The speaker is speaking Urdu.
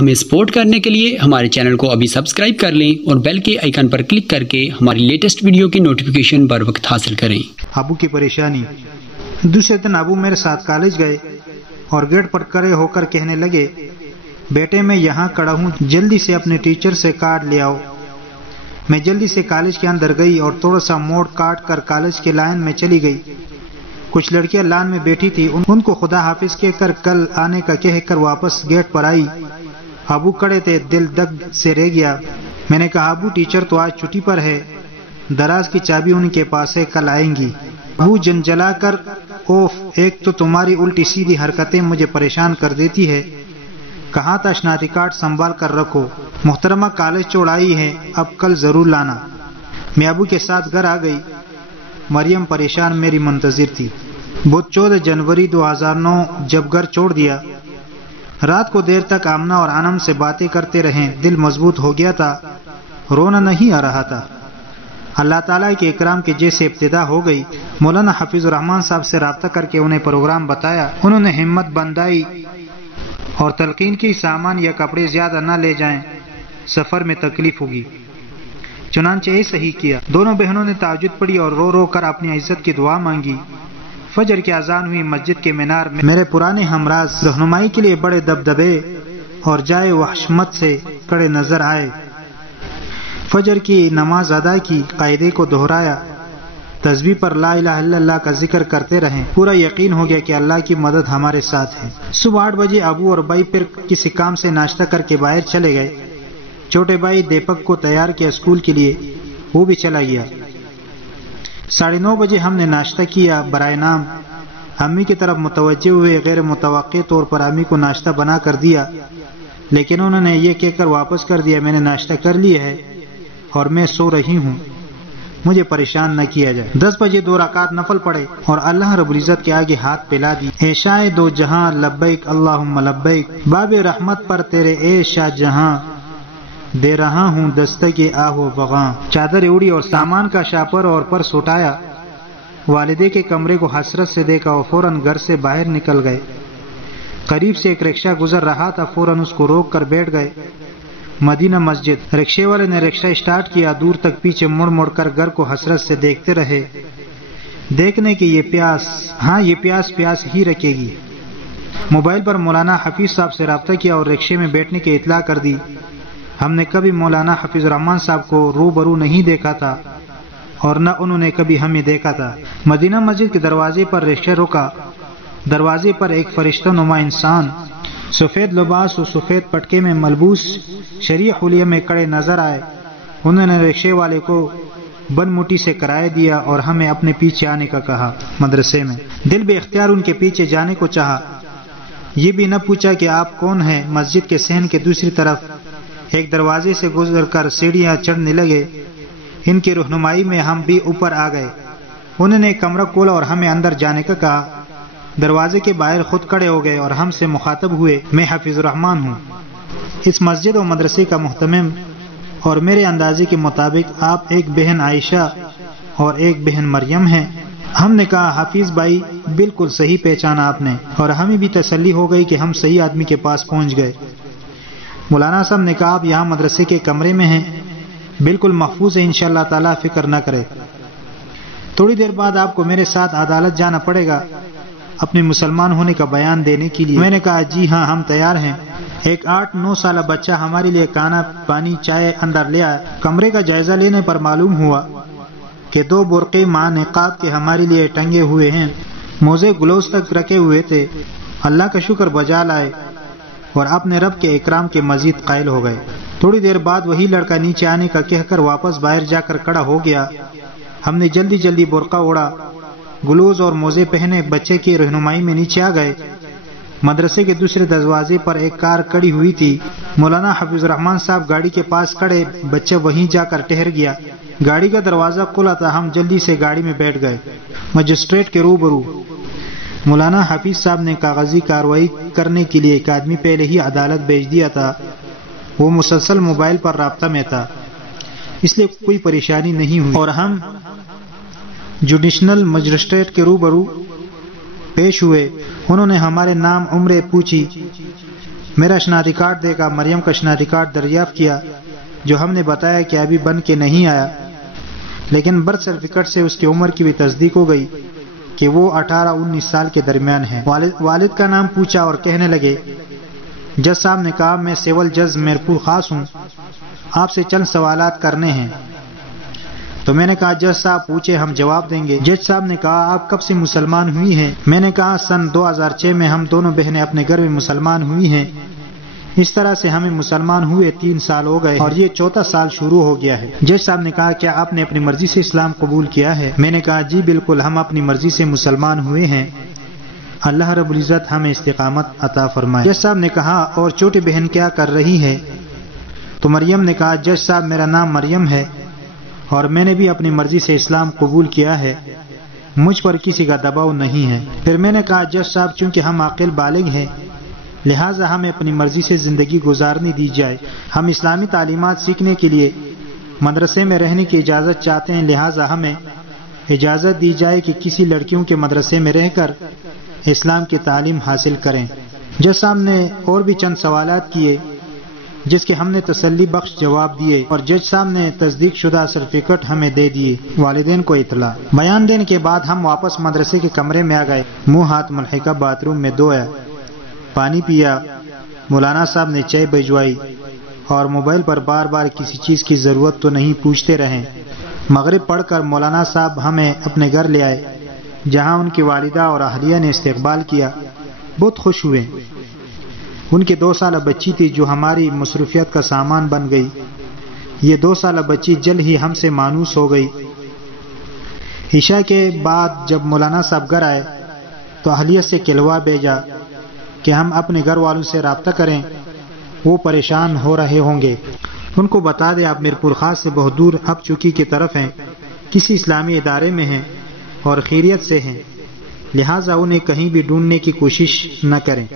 ہمیں سپورٹ کرنے کے لیے ہمارے چینل کو ابھی سبسکرائب کر لیں اور بیل کے آئیکن پر کلک کر کے ہماری لیٹسٹ ویڈیو کی نوٹیفیکیشن بر وقت حاصل کریں۔ ابو کی پریشانی۔ دوسرے دن ابو میرے ساتھ کالج گئے اور گیٹ پر کھڑے ہو کر کہنے لگے، بیٹے میں یہاں کھڑا ہوں، جلدی سے اپنے ٹیچر سے کارڈ لے آؤ۔ میں جلدی سے کالج کے اندر گئی اور تھوڑا سا موڑ کاٹ کر کالج کے لائن میں چلی گئی۔ کچھ لڑکیاں لائن میں بیٹھی تھی، ان کو خدا حافظ کہہ کر کل آنے کا کہہ کر واپس گیٹ پر آئی۔ ابو کھڑے تھے، دل دگ سے رہ گیا۔ میں نے کہا، ابو ٹیچر تو آج چھٹی پر ہے، دراز کی چابی ان کے پاس ہے، کل آئیں گی۔ ابو جنجلا کر، اوف، ایک تو تمہاری الٹی سیدھی حرکتیں مجھے پریشان کر دیتی ہے، کہاں تھا شناختی کارڈ سنبھال کر رکھو، محترمہ کالج چھوڑ آئی ہے، اب کل ضرور لانا۔ میں ابو کے ساتھ گھر آ گئی۔ مریم پریشان میری منتظر تھی۔ بدھ 14 جنوری 2009 جب گھر چھوڑ دیا، رات کو دیر تک آمنہ اور انم سے باتیں کرتے رہے، دل مضبوط ہو گیا تھا، رونا نہیں آ رہا تھا۔ اللہ تعالیٰ کے اکرام کے جیسے ابتدا ہو گئی۔ مولانا حفیظ الرحمان صاحب سے رابطہ کر کے انہیں پروگرام بتایا، انہوں نے ہمت بندائی اور تلقین کی، سامان یا کپڑے زیادہ نہ لے جائیں، سفر میں تکلیف ہوگی۔ چنانچہ ایسا ہی کیا۔ دونوں بہنوں نے تہجد پڑھی اور رو رو کر اپنی عزت کی دعا مانگی۔ فجر کی اذان ہوئی، مسجد کے مینار میں میرے پرانے ہمراز رہنمائی کے لیے بڑے دبدبے اور جائے وحشمت سے کڑے نظر آئے۔ فجر کی نماز ادا کی، قاعدے کو دہرایا، تسبیح پر لا الہ الا اللہ کا ذکر کرتے رہیں، پورا یقین ہو گیا کہ اللہ کی مدد ہمارے ساتھ ہے۔ صبح 8 بجے ابو اور بھائی پھر کسی کام سے ناشتہ کر کے باہر چلے گئے۔ چھوٹے بھائی دیپک کو تیار کیا اسکول کے لیے، وہ بھی چلا گیا۔ 9:30 بجے ہم نے ناشتہ کیا، برائے نام امی کی طرف متوجہ ہوئے۔ غیر متوقع طور پر امی کو ناشتہ بنا کر دیا، لیکن انہوں نے یہ کہہ کر واپس کر دیا، میں نے ناشتہ کر لیا ہے اور میں سو رہی ہوں، مجھے پریشان نہ کیا جائے۔ 10 بجے 2 رکعت نفل پڑے اور اللہ رب العزت کے آگے ہاتھ پھیلا دی۔ اے شاہ دو جہاں لبیک اللہم لبیک، باب رحمت پر تیرے اے شاہ جہاں، دے رہا ہوں دستک آہ و بغاں۔ چادر اڑی اور سامان کا شاپر اور پرس اٹھایا، والدے کے کمرے کو حسرت سے دیکھا اور فوراً گھر سے باہر نکل گئے۔ قریب سے ایک رکشہ گزر رہا تھا، فوراً اس کو روک کر بیٹھ گئے۔ مدینہ مسجد۔ رکشے والے نے رکشہ اسٹارٹ کیا، دور تک پیچھے مڑ مڑ کر گھر کو حسرت سے دیکھتے رہے، دیکھنے کی یہ پیاس، ہاں یہ پیاس ہی رکھے گی۔ موبائل پر مولانا حفیظ صاحب سے رابطہ کیا اور رکشے میں بیٹھنے کی اطلاع کر دی۔ ہم نے کبھی مولانا حفیظ الرحمان صاحب کو روبرو نہیں دیکھا تھا اور نہ انہوں نے کبھی ہمیں دیکھا تھا۔ مدینہ مسجد کے دروازے پر رکشہ رکا۔ دروازے پر ایک فرشتہ نما انسان، سفید لباس اور سفید پٹکے میں ملبوس، شریع حلیہ میں کڑے نظر آئے۔ انہوں نے رکشے والے کو بن موٹی سے کرایہ دیا اور ہمیں اپنے پیچھے آنے کا کہا۔ مدرسے میں دل بے اختیار ان کے پیچھے جانے کو چاہا، یہ بھی نہ پوچھا کہ آپ کون ہیں۔ مسجد کے صحن کے دوسری طرف ایک دروازے سے گزر کر سیڑھیاں چڑھنے لگے۔ ان کی رہنمائی میں ہم بھی اوپر آ گئے۔ انہوں نے کمرہ کھولا اور ہمیں اندر جانے کا کہا۔ دروازے کے باہر خود کھڑے ہو گئے اور ہم سے مخاطب ہوئے، میں حفیظ الرحمان ہوں، اس مسجد و مدرسے کا محتمم، اور میرے اندازے کے مطابق آپ ایک بہن عائشہ اور ایک بہن مریم ہیں۔ ہم نے کہا، حفیظ بھائی بالکل صحیح پہچانا آپ نے، اور ہمیں بھی تسلی ہو گئی کہ ہم صحیح آدمی کے پاس پہنچ گئے۔ مولانا صاحب نے کہا، آپ یہاں مدرسے کے کمرے میں ہیں، بالکل محفوظ ہے، انشاءاللہ تعالیٰ فکر نہ کرے۔ تھوڑی دیر بعد آپ کو میرے ساتھ عدالت جانا پڑے گا اپنے مسلمان ہونے کا بیان دینے کے لیے۔ میں نے کہا، جی ہاں ہم تیار ہیں۔ ایک 8-9 سالہ بچہ ہمارے لیے کھانا پانی چائے اندر لے آیا۔ کمرے کا جائزہ لینے پر معلوم ہوا کہ 2 برقعے مع نقاب کے ہمارے لیے ٹنگے ہوئے ہیں، موزے گلوز تک رکھے ہوئے تھے۔ اللہ کا شکر بجا لائے اور اپنے رب کے اکرام کے مزید قائل ہو گئے۔ تھوڑی دیر بعد وہی لڑکا نیچے آنے کا کہہ کر واپس باہر جا کر کھڑا ہو گیا۔ ہم نے جلدی جلدی برقع اوڑا، گلوز اور موزے پہنے، بچے کی رہنمائی میں نیچے آ گئے۔ مدرسے کے دوسرے دروازے پر ایک کار کھڑی ہوئی تھی۔ مولانا حفیظ الرحمان صاحب گاڑی کے پاس کھڑے، بچہ وہیں جا کر ٹھہر گیا۔ گاڑی کا دروازہ کھلا تھا، ہم جلدی سے گاڑی میں بیٹھ گئے۔ مجسٹریٹ کے روبرو مولانا حفیظ صاحب نے کاغذی کارروائی کرنے کے لیے ایک آدمی پہلے ہی عدالت بھیج دیا تھا، وہ مسلسل موبائل پر رابطہ میں تھا، اس لیے کوئی پریشانی نہیں ہوئی، اور ہم جوڈیشنل مجسٹریٹ کے روبرو پیش ہوئے۔ انہوں نے ہمارے نام عمریں پوچھی، میرا شناختی کارڈ دے کر مریم کا شناختی کارڈ دریافت کیا، جو ہم نے بتایا کہ ابھی بن کے نہیں آیا، لیکن برتھ سرٹیفکیٹ سے اس کی عمر کی بھی تصدیق ہو گئی کہ وہ 18-19 سال کے درمیان ہے۔ والد کا نام پوچھا اور کہنے لگے، جج صاحب نے کہا میں سول جج میرپور خاص ہوں، آپ سے چند سوالات کرنے ہیں۔ تو میں نے کہا جج صاحب پوچھے، ہم جواب دیں گے۔ جج صاحب نے کہا آپ کب سے مسلمان ہوئی ہیں؟ میں نے کہا سن 2006 میں ہم دونوں بہنیں اپنے گھر میں مسلمان ہوئی ہیں، اس طرح سے ہمیں مسلمان ہوئے 3 سال ہو گئے اور یہ 4تھا سال شروع ہو گیا ہے۔ جج صاحب نے کہا کیا آپ نے اپنی مرضی سے اسلام قبول کیا ہے؟ میں نے کہا جی بالکل، ہم اپنی مرضی سے مسلمان ہوئے ہیں، اللہ رب العزت ہمیں استقامت عطا فرمائے۔ جج صاحب نے کہا اور چھوٹی بہن کیا کر رہی ہے؟ تو مریم نے کہا جج صاحب میرا نام مریم ہے اور میں نے بھی اپنی مرضی سے اسلام قبول کیا ہے، مجھ پر کسی کا دباؤ نہیں ہے۔ پھر میں نے کہا جج صاحب چونکہ ہم عاقل بالغ ہیں لہٰذا ہمیں اپنی مرضی سے زندگی گزارنے دی جائے، ہم اسلامی تعلیمات سیکھنے کے لیے مدرسے میں رہنے کی اجازت چاہتے ہیں، لہٰذا ہمیں اجازت دی جائے کہ کسی لڑکیوں کے مدرسے میں رہ کر اسلام کی تعلیم حاصل کریں۔ جج صاحب نے اور بھی چند سوالات کیے جس کے ہم نے تسلی بخش جواب دیے اور جج صاحب نے تصدیق شدہ سرٹیفکیٹ ہمیں دے دیے۔ والدین کو اطلاع بیان دینے کے بعد ہم واپس مدرسے کے کمرے میں آ گئے، منہ ہاتھ ملحقہ باتھ روم میں دھویا، پانی پیا، مولانا صاحب نے چائے بھجوائی اور موبائل پر بار بار کسی چیز کی ضرورت تو نہیں پوچھتے رہے۔ مغرب پڑھ کر مولانا صاحب ہمیں اپنے گھر لے آئے جہاں ان کی والدہ اور اہلیہ نے استقبال کیا، بہت خوش ہوئے۔ ان کی 2 سالہ بچی تھی جو ہماری مصروفیت کا سامان بن گئی۔ یہ 2 سالہ بچی جلد ہی ہم سے مانوس ہو گئی۔ عشاء کے بعد جب مولانا صاحب گھر آئے تو اہلیہ سے کلوا بھیجا کہ ہم اپنے گھر والوں سے رابطہ کریں، وہ پریشان ہو رہے ہوں گے، ان کو بتا دیں آپ میرپور خاص سے بہت دور اب چکی کی طرف ہیں، کسی اسلامی ادارے میں ہیں اور خیریت سے ہیں، لہٰذا انہیں کہیں بھی ڈھونڈنے کی کوشش نہ کریں۔